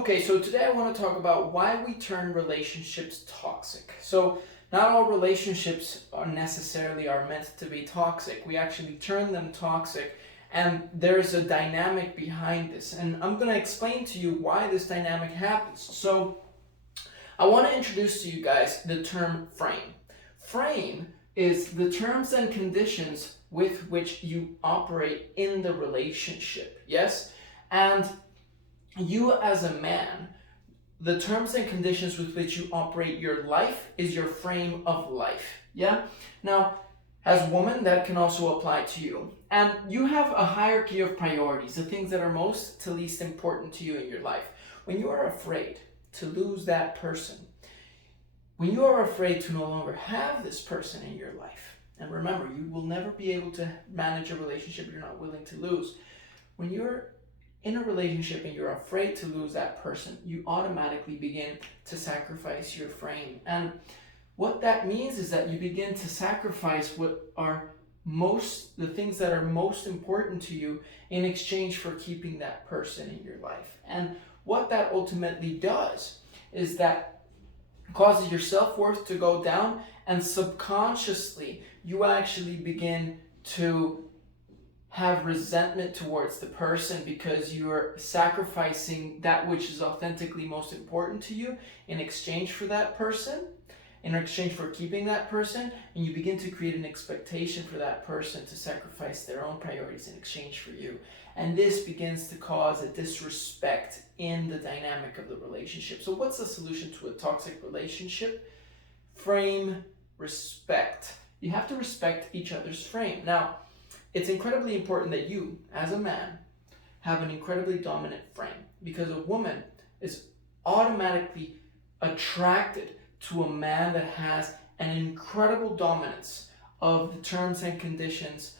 Okay, so today I want to talk about why we turn relationships toxic. So, not all relationships are necessarily are meant to be toxic. We actually turn them toxic, and there's a dynamic behind this. And I'm going to explain to you why this dynamic happens. So, I want to introduce to you guys the term frame. Frame is the terms and conditions with which you operate in the relationship. Yes? And you as a man, the terms and conditions with which you operate your life is your frame of life. Yeah? Now, as a woman, that can also apply to you. And you have a hierarchy of priorities, the things that are most to least important to you in your life. When you are afraid to lose that person, when you are afraid to no longer have this person in your life, and remember, you will never be able to manage a relationship you're not willing to lose. When you're in a relationship and you're afraid to lose that person, you automatically begin to sacrifice your frame. And what that means is that you begin to sacrifice the things that are most important to you in exchange for keeping that person in your life. And what that ultimately does is that causes your self-worth to go down, and subconsciously you actually begin to have resentment towards the person because you're sacrificing that which is authentically most important to you in exchange for that person, in exchange for keeping that person, and you begin to create an expectation for that person to sacrifice their own priorities in exchange for you. And this begins to cause a disrespect in the dynamic of the relationship. So what's the solution to a toxic relationship? Frame respect. You have to respect each other's frame. Now, it's incredibly important that you, as a man, have an incredibly dominant frame, because a woman is automatically attracted to a man that has an incredible dominance of the terms and conditions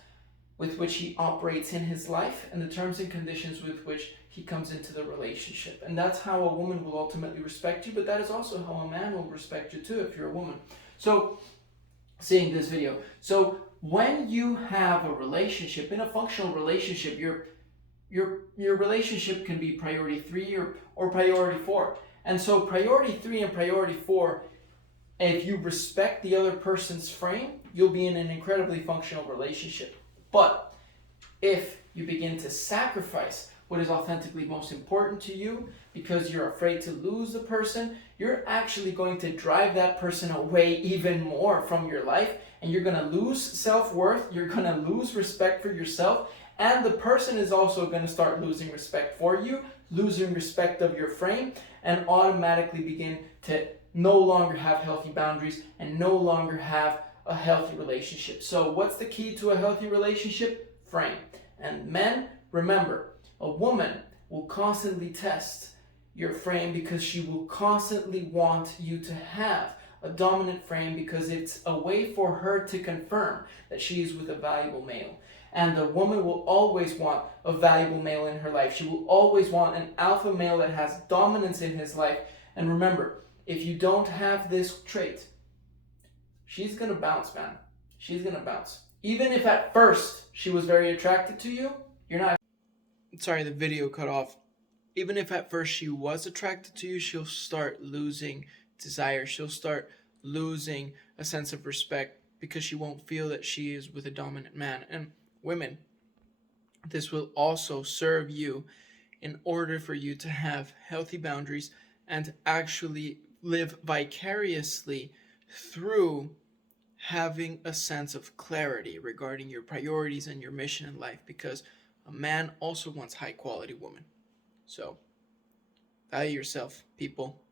with which he operates in his life and the terms and conditions with which he comes into the relationship. And that's how a woman will ultimately respect you, but that is also how a man will respect you too if you're a woman. So, seeing this video. So, when you have a relationship, in a functional relationship, your relationship can be priority 3 or priority 4. And so priority 3 and priority 4, if you respect the other person's frame, you'll be in an incredibly functional relationship. But if you begin to sacrifice what is authentically most important to you because you're afraid to lose the person, you're actually going to drive that person away even more from your life, and you're going to lose self-worth, you're going to lose respect for yourself, and the person is also going to start losing respect for you, losing respect of your frame, and automatically begin to no longer have healthy boundaries and no longer have a healthy relationship. So what's the key to a healthy relationship? Frame. And men, remember, a woman will constantly test your frame because she will constantly want you to have a dominant frame, because it's a way for her to confirm that she is with a valuable male. And a woman will always want a valuable male in her life. She will always want an alpha male that has dominance in his life. And remember, if you don't have this trait, she's going to bounce, man. She's going to bounce. Even if at first she was very attracted to you, you're not... Sorry, the video cut off. Even if at first she was attracted to you, she'll start losing desire. She'll start losing a sense of respect because she won't feel that she is with a dominant man. And women, this will also serve you in order for you to have healthy boundaries and actually live vicariously through having a sense of clarity regarding your priorities and your mission in life, because a man also wants high quality woman. So value yourself, people.